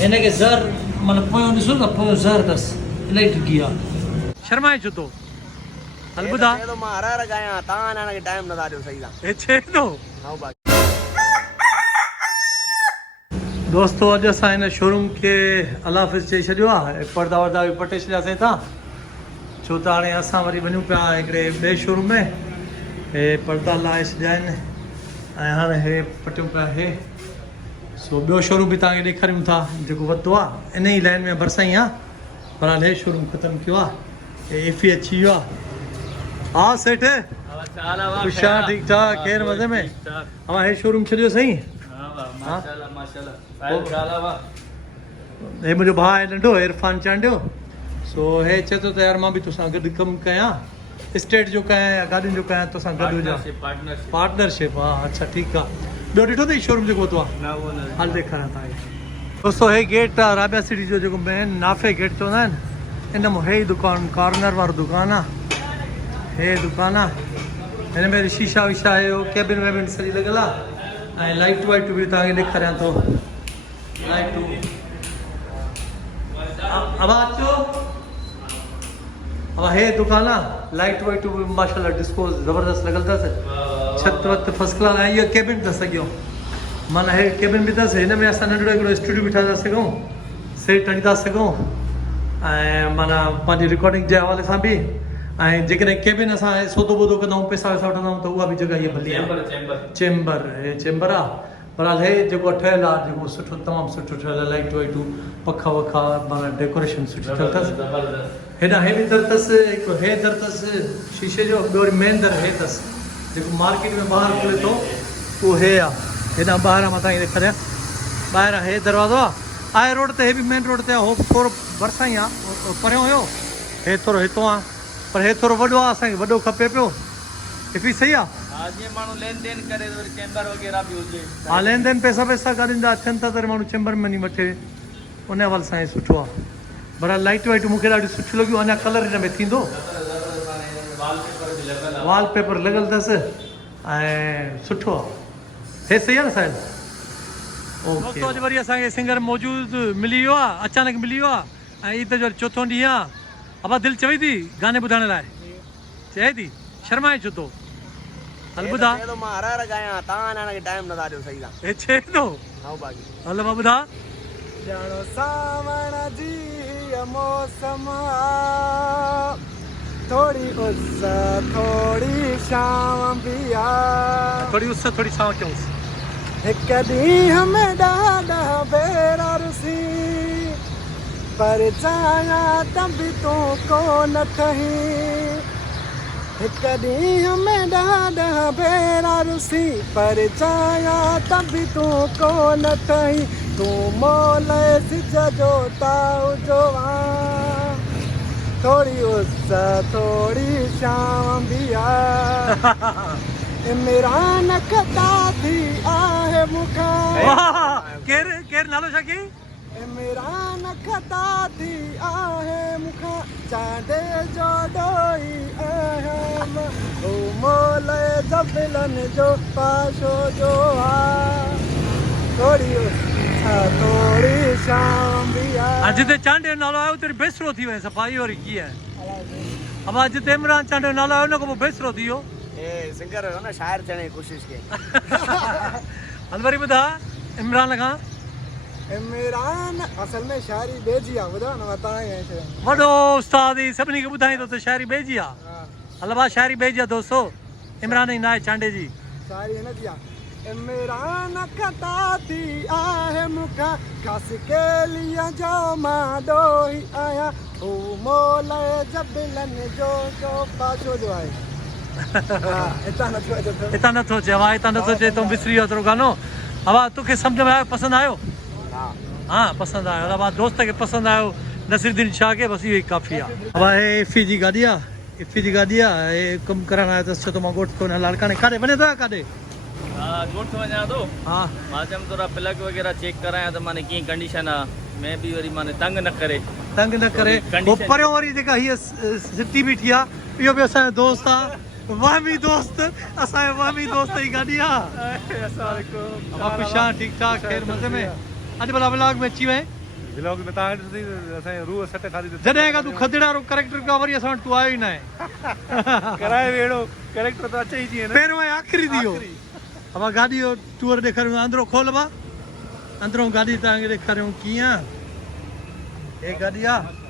हिनखे ज़र माना पोयों ॾिसो न पोयों ज़र अथसि इलाही डिघी आहे शर्माए छो थो हल ॿुधा मां हर गाया तव्हां हिनखे टाइम नथा ॾियो सही सां हे छे थो हाँ बाकी दोस्तो अॼु असां हिन शोरूम खे अल्लाह हाफ़िज़ चई छॾियो आहे पर्दा वर्दा बि पटे छॾियासीं था छो त हाणे असां वरी वञूं पिया हिकिड़े ॿिए शोरूम में हे पर्दा लाहे छॾिया आहिनि ऐं हाणे हे पटियूं पिया हे सो ॿियो शोरूम बि तव्हांखे ॾेखारियूं था जेको वरितो आहे इन ई लाइन में भरिसां ई आहे पर हाल हे शोरूम ख़तमु कयो आहे हे एफी अची वियो आहे हा सेठ ख़ुशि आहे ठीकु ठाक केरु मज़े में अवां हे शोरूम छॾियो साईं हे मुंहिंजो भाउ आहे नंढो इरफान चांडियो सो हे चए थो त यार मां बि तोसां गॾु कमु कयां स्टेट जो कयां या गाॾियुनि जो कयां तोसां गॾु हुजां पार्टनरशिप हा अच्छा ठीकु आहे ॿियो ॾिठो अथई शोरूम जेको वरितो आहे हल ॾेखारियां तव्हांखे दोस्तो हे गेट आहे राबिया सिटी जो जेको मेन नाफ़े गेट चवंदा आहिनि इन में हे ई दुकानु कॉर्नर वारो दुकानु आहे हे दुकानु आहे हिन में शीशा वीशा आहे केबिन वेबिन सॼी लॻियल आहे ऐं लाइटूं वाइटूं बि तव्हांखे ॾेखारियां थो लाइटूं अब अचो अब हे दुकानु आहे लाइट वाइटूं बि माशाल्लाह डिस्को ज़बरदस्त लॻियल अथसि छत वत फर्स्ट क्लास ऐं इहो केबिन अथसि अॻियो माना हे केबिन बि अथसि हिन में असां नंढिड़ो हिकिड़ो स्टूडियो बि ठाहे था सघूं सेट हणी था सघूं ऐं माना पंहिंजी रिकॉर्डिंग जे हवाले सां बि ऐं जेकॾहिं केबिन असां सौदो वौदो कंदा आहियूं पैसा वैसा वठंदा आहियूं त उहा बि जॻह इहा भली आहे चेंबर हे चेंबर आहे पर हाल हे जेको ठहियलु आहे जेको सुठो तमामु सुठो ठहियलु आहे लाइटूं वाइटूं पखा वखा माना डेकोरेशन सुठी ठहियलु अथसि हेॾां हे बि दर अथसि हिकु हे दर अथसि शीशे जो ॿियो वरी मेन दर हे अथसि जेको मार्केट में ॿाहिरि खुले थो उहो हे आहे हेॾां ॿाहिरां मां तव्हांखे ॾेखारियां ॿाहिरां हे दरवाज़ो आहे रोड ते हे बि मेन रोड ते आहे हो थोरो भरिसां ई आहे परियों हुयो हे थोरो हितो आहे पर हे थोरो वॾो आहे असांखे वॾो खपे पियो इफ़ी सही आहे हा लेन देन पैसा गाॾियुनि जा थियनि था त माण्हू चेंबर में वञी वठे उन हवाले सां सुठो आहे बराबरि लाइट वाइटूं मूंखे ॾाढियूं सुठियूं लॻियूं अञा कलर हिन में थींदो वॉल पेपर लॻियल अथसि ऐं सुठो आहे हे सही आहे न साहिब ओके अॼु वरी असांखे सिंगर मौजूदु मिली वियो आहे अचानक मिली वियो आहे ऐं ईद जो चोथों ॾींहुं आहे अबा दिलि चवई थी गाने ॿुधाइण लाइ चए थी शर्माए छो थो हल ॿुधा मां हर गाया तव्हां हिनखे टाइम नथा ॾियो सही सां हे छे थो हाँ बाकी हल मां ॿुधा ॼाणो सावण जी मौसम थोड़ी उस थोड़ी शाम भी थोड़ी उस थोड़ी छांव कयूंसि हिक ॾींहं में ॾाढा भेरा रुसी पर चाहियां त बि तूं कोन ठही हिक ॾींहं में ॾाढा भेरा रुसी पर चाहियां त बि तूं कोन ठही तूं मोल सिज जो ताऊ जो थोड़ी उस थोड़ी शाम भी इमरान कदा थी आहे मुखा केर नालो छा की इमरान कदा थी आहे मुखा चांदे जो डोई अहम ओ मोल जबलन जो पाशो जो थोड़ी थोड़ी शाम भी जिते चांडे नालो आयो तेरी बेसरो थी वए सफाई और की है अब जिते इमरान चांडे नालो आयो न को बेसरो थियो ए सिंगर हो ना शायर थियण जी कोशिश के हल वरी ॿुधा इमरान खां इमरान असल में शायरी बेजी आ ॿुधा न तव्हां वॾो उस्ताद ई सभिनी खे ॿुधाईंदो त शायरी बेजी आ हल बा शायरी बेजी आ दोस्तो इमरान ई नाहे चांडे जी शायरी हिन जी आ इमरान कदा थी आहे मुखा खस के लिया जो मां ॾोही आहियां हू मोल जबलन जो पाछो जो आहे हितां नथो चए हा हितां नथो चए तूं विसरी वियो एतिरो गानो हवा तोखे सम्झ में आयो पसंदि आयो हाँ पसंदि आयो हवा दोस्त खे पसंदि आयो नसीरुद्दीन शाह खे बसि इहो ई काफ़ी आहे हवा हे इफ़ी जी गाॾी आहे हे कमु करणु आयो अथसि छो त मां ॻोठ कोन हलाल कान्हे काॾे वञे थो या काॾे ॻोठ वञा थो हा मां चयमि थोरा प्लग वग़ैरह चेक करायां त माने कीअं कंडीशन आहे मैं बि वरी माने तंग न करे पोइ परियों वरी जेका हीअ सिटी बीठी आहे इहो बि असांजो दोस्त आहे वामी दोस्त असांजो वामी दोस्त जी गाॾी आहे। अमा खुशा ठीक ठाक ख़ैर मज़े में। अॼु भला व्लॉग में अची वएं ब्लॉग में तव्हां ॾिसी असांजे रूह सट खाधी जॾहिं खां तूं खदड़ारो कैरेक्टर कयो वरी असां वटि तूं आयो ई न आहे। कराए वेड़ो कैरेक्टर त अचे ई जीअं न पहिरियों ऐं आख़िरी ॾींहुं अमा गाॾी जो टूर ॾेखारियूं अंदरो खोल बा अंदरों गाॾी तव्हांखे ॾेखारियूं कीअं हे गाॾी आहे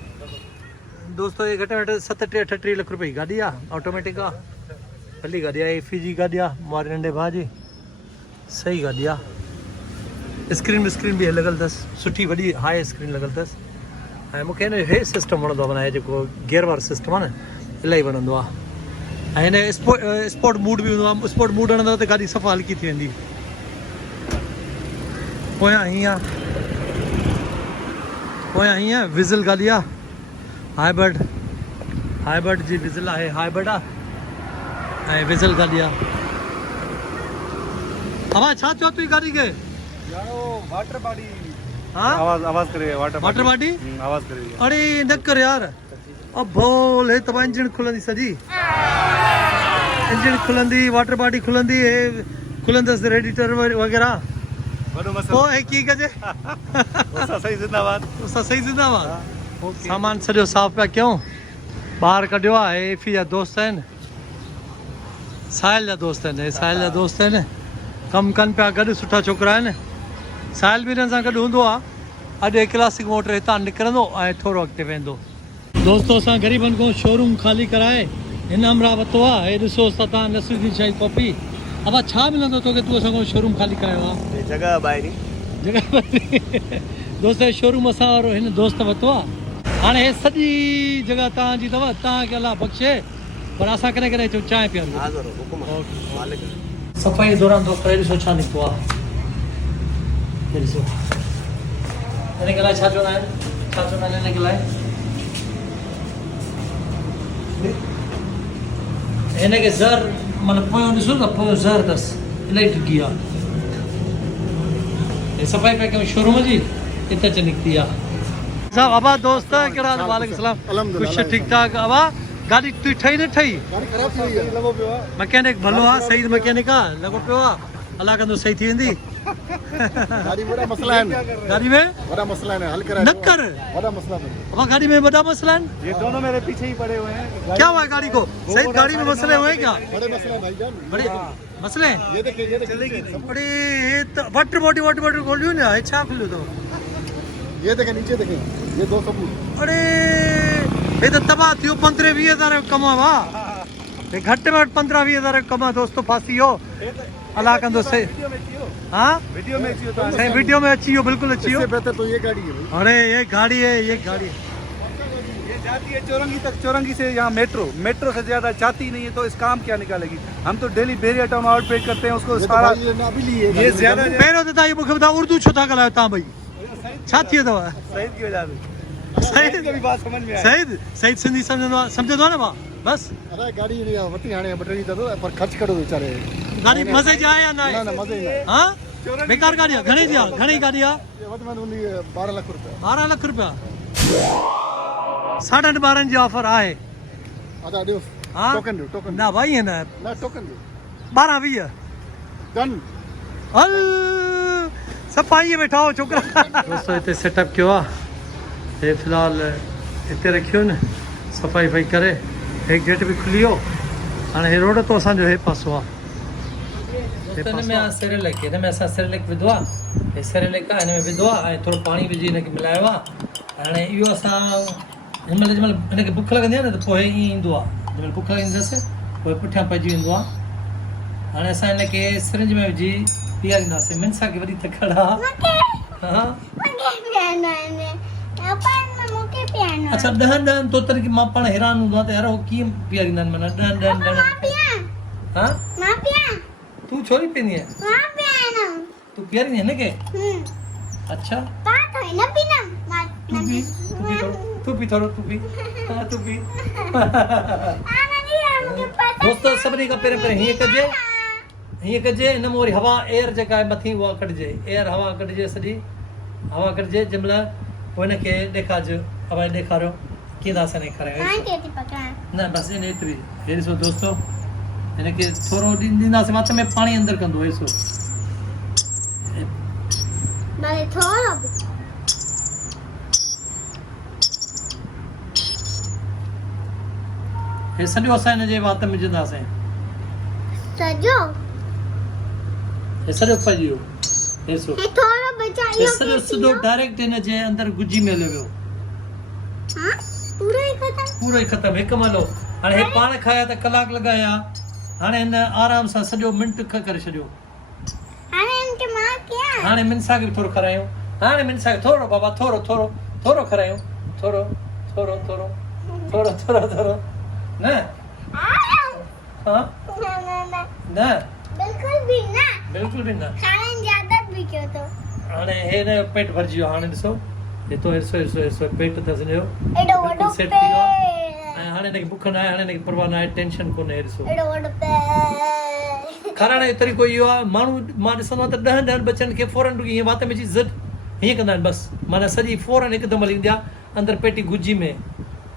दोस्तो ये घटि में घटि 37-38 लख रुपए जी गाॾी आहे ऑटोमेटिक आहे भली गाॾी आहे एफी जी गाॾी आहे मुंहिंजे नंढे भाउ जी सही गाॾी आहे स्क्रीन बि लॻल अथसि सुठी वॾी हाई स्क्रीन लॻल अथसि ऐं मूंखे हिन हे सिस्टम वणंदो आहे माना जेको गियर वारो सिस्टम आहे न इलाही वणंदो आहे ऐं हिन स्पोर्ट मूड बि हूंदो आहे स्पोर्ट मूड हणंदो त गाॾी सफ़ा हल्की थी वेंदी पोयां हीअं विज़ल गाॾी आहे हाइबर्ड जी विज़ल आहे हाइबर्ड आहे ऐं विज़ल गाॾी आहे अमा छा चओ तूं गाॾी खे वाटर बॉडी हाँ आवाज करे वाटर बॉडी आवाज करे अरे न कर यार अब भोल हे तबा इंजन खुलंदी सॼी इंजन खुलंदी वाटर बॉडी खुलंदी हे खुलंदसि रेडिएटर वग़ैरह वॾो पोइ मसलो हे की कजे असां सही ज़िंदाबाद असां सही ज़िंदाबाद सामान सॼो साफ़ पिया कयूं ॿाहिरि कढियो आहे हे एफी जा दोस्त आहिनि साहिल जा दोस्त आहिनि हे साहिल जा दोस्त आहिनि कमु कनि पिया गॾु सुठा छोकिरा आहिनि साहिल बि हिननि सां गॾु हूंदो आहे अॼु क्लासिक मोटर हितां निकिरंदो ऐं थोरो अॻिते वेंदो दोस्तो असां ग़रीबनि खां शोरूम ख़ाली कराए हिन अमरा वरितो आहे हे ॾिसोसि त तव्हां नसरुद्दीन शाही कॉपी अब छा मिलंदो तोखे तूं असां खां शोरूम ख़ाली करायो आहे जगह ॿाहिरि जगह दोस्त शोरूम असां वारो हिन दोस्त वरितो आहे हाणे हे सॼी जगह तव्हांजी अथव तव्हांखे अलाह बख़्शे पर असां कॾहिं कॾहिं चऊं चांहि पीअंदो सफ़ाई दौरान दोस्त ॾिसो छा निकितो आहे हे ॾिसो हिनखे लाइ छा चवंदा आहिनि हिनखे लाइ हिनखे ज़र माना पोयों ॾिसो न पोयों ज़र अथसि इलाही डिघी आहे हे सफ़ाई पिया कयूं शोरूम जी हिते अच निकिती आहे साहब अबा दोस्त कहिड़ा हाल वालेकुम सलाम ख़ुशि ठीक ठाक अबा गाॾी तू ठही न ठही गाड़ी खराब थी वई आहे लॻो पियो आहे मैकेनिक भलो आहे सही मैकेनिक आहे लॻो पियो आहे अलाह कंदो सही थी वेंदी गाड़ी में वॾा मसला आहिनि गाड़ी में वॾा मसला आहिनि हल कराए न कर वॾा मसला आहिनि अब गाड़ी में बड़ा मसला है ये दोनों मेरे पीछे ही पड़े हुए हैं क्या हुआ है गाड़ी को सही गाड़ी में मसले हुए क्या बड़े मसले हैं भाईजान बड़े मसले हैं ये देखिए अरे ये तो वाटर बॉडी खोलियो ना अच्छा खोलियो तो ये देखें नीचे देखें ये 200 फुट अरे ये तो तबाह थियो 15-20 कमा वाह ये घट में 15-20 कमा दोस्तों फांसी हो अल्लाह कंदो सही हाँ वीडियो में चाहिए तो सही वीडियो में अच्छी हो बिल्कुल अच्छी हो इससे बेहतर तो ये गाड़ी है भाई अरे ये गाड़ी है ये जाती है चौरंगी तक चौरंगी से यहाँ मेट्रो से ज्यादा जाती नहीं है तो इस काम क्या निकालेगी हम तो डेली बेरिया टाउन आउटब्रेक करते हैं उसको सारा अभी लिए ये ज्यादा पहिरों त तव्हां मूंखे ॿुधायो उर्दू छो था ॻाल्हायो तव्हां भई छा थी अथव शहीद की वजह से सहीद की बात समझ में आई सहीद सिंधी सम्झंदो आहे न भाउ बस अरे गाड़ी नहीं वठी हाणे बटरी दो पर खर्च करो वीचारे गाड़ी मज़े जी आहे या न ना आहे मजे ही हाँ बेकार गाड़ी आहे घणे जी आहे घणी गाड़ी आहे ये वध में ओनली 12 लाख रुपए 12 लख रुपया 12.5 जी ऑफर आहे आधा दियो हाँ टोकन ना भाई है ना ना टोकन दियो 12-20 डन हल सफ़ाई वेठा हो छोकिरा दोस्तों हिते सेटअप कयो आहे हे फ़िलहाल हिते रखियो न सफ़ाई करे हे गेट बि खुली वियो हाणे हे रोड तो असांजो हे पासो आहे हिन में सेरेलेक हिन में असां सेरेलेक विधो आहे हे सेरेलेक आहे हिन में विधो आहे ऐं थोरो पाणी विझी हिनखे मिलायो आहे हाणे इहो असां हिन महिल जंहिंमहिल हिनखे बुख लॻंदी आहे न त पोइ ईअं ईंदो आहे जंहिंमहिल बुख लॻंदसि पोइ पुठियां पइजी वेंदो आहे हाणे असां हिनखे सिरिंज में विझी पीआरींदासीं मिंसा खे वॾी तकड़ आहे हा अच्छा 10 तोतनि खे मां पाण हैरान हूंदो आहे त यार हो कीअं पीआरींदा आहिनि माना 10 हा तूं छो नहीं पीनी है तू पीआरींदी हिनखे अच्छा तू पी थोरो तू पी दोस्तो सभिनी खां पहिरियों हीअं कजे हिन में वरी हवा एयर जेका आहे मथी उहा कढिजे एयर हवा कढिजे सॼी हवा कढिजे जंहिंमहिल पोइ हिनखे ॾेखारिजो हवाई ॾेखारियो कीअं था असां ॾेखारियो न बसि इन एतिरी हे ॾिसो दोस्तो हिनखे थोरो ॾींदासीं मथ में पाणी अंदरि कंदो एसो भले थोरो बि हे सॼो असां हिनजे वात में विझंदासीं सॼो हे सॼो पइजी वियो एसो हे थोरो बचा हे इहो सॼो सिधो डायरेक्ट हिनजे अंदरि गुजी में हलियो वियो हां पूरो ई ख़तम पूरो ई ख़तमु हिकु महिलो हाणे हे पाण खाया त कलाक लॻाया हाणे हिन आराम सां सॼो मिंट करे छॾियो हाणे इनके मां क्या हाणे मिनसा खे बि थोरो खारायूं हाणे मिनसा खे थोरो बाबा थोरो थोरो थोरो खारायूं थोरो थोरो थोरो थोरो थोरो थोरो न हाँ न बिल्कुल भी ना बिल्कुल भी न खाने ज्यादा भी क्यों तो हाणे हे न पेट भरिजी वियो हाणे ॾिसो हितो हिसो पेट अथसि हिनजो एडो वडो सेट पे थी वियो आहे ऐं हाणे हिनखे बुख न आहे हाणे हिनखे परवाह न आहे टेंशन कोन्हे हे ॾिसो एडो वडो पे खाराइण जो तरीक़ो इहो आहे माण्हू मां ॾिसंदो आहियां त 10 बचनि खे फौरन हीअं वात में अची ज़िद हीअं कंदा आहिनि बसि माना सॼी फौरन हिकदमि हली वेंदी आहे अंदरि पेटी गुजी में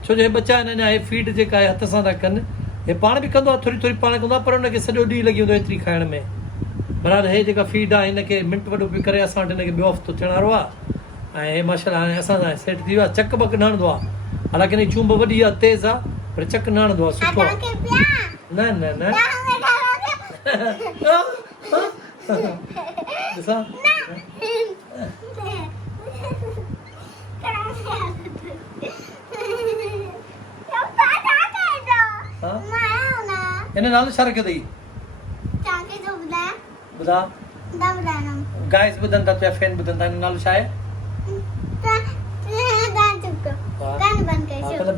छो जो हे बच्चा आहिनि अञा हे फीड जेका आहे हथ सां था कनि हे पाण बि कंदो आहे थोरी थोरी पाण कंदो आहे पर हुनखे सॼो ॾींहुं लॻी वेंदो एतिरी खाइण में बराबरि हे जेका फीड आहे हिनखे मिंट वॾो बि करे असां वटि हिनखे ॿियो हफ़्तो थियण वारो आहे ऐं हे माशाल्लाह हाणे असां सां सेट थी वियो आहे चक बक न हणंदो आहे हालांकि हिनजी चूंब वॾी आहे तेज़ आहे पर चक न हणंदो आहे सुठो आहे के प्या न न न ॾिसां हाँ? हिन नालो छा रखियो अथई ॿुधा गाइस ॿुधनि था पिया फैन ॿुधनि था हिन नालो छा आहे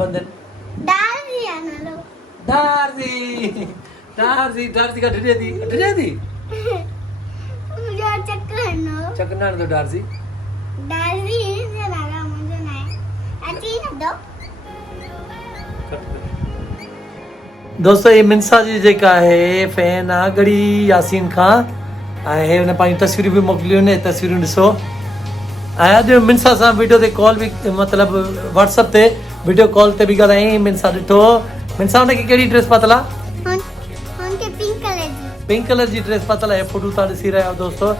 बंदि डार्जी डार्जी डार्जी का ढिढे थी चक न हणंदो डार्जी दोस्तो ये मिनसा जी जेका आहे फैन आहे घड़ी यासीन खां ऐं हे हुन पंहिंजी तस्वीरूं बि मोकिलियूं आहिनि तस्वीरूं ॾिसो ऐं अॼु मिनसा सां वीडियो ते कॉल बि मतिलबु व्हाट्सअप ते वीडियो कॉल ते बि ॻाल्हाईं मिनसा ॾिठो मिनसा हुनखे कहिड़ी ड्रेस पातल आहे पिंक कलर जी ड्रेस पातल आहे फोटो तव्हां ॾिसी रहिया आहियो दोस्तो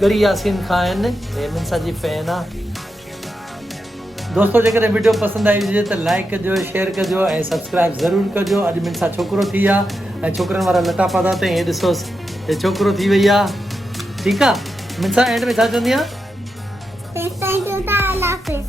घड़ी यासीन खां आहिनि हे मिनसा जी फैन आहे दोस्तों जेकॾहिं वीडियो पसंदि आई हुजे त लाइक कजो शेयर कजो ऐं सब्सक्राइब ज़रूरु कजो अॼु मिनसा छोकिरो थी आहे ऐं छोकिरनि वारा लटा पाता अथई हे ॾिसोसि हे छोकिरो थी वई आहे ठीकु आहे मिनसा एंड में छा चवंदी आहे Thank you, Allah Hafiz.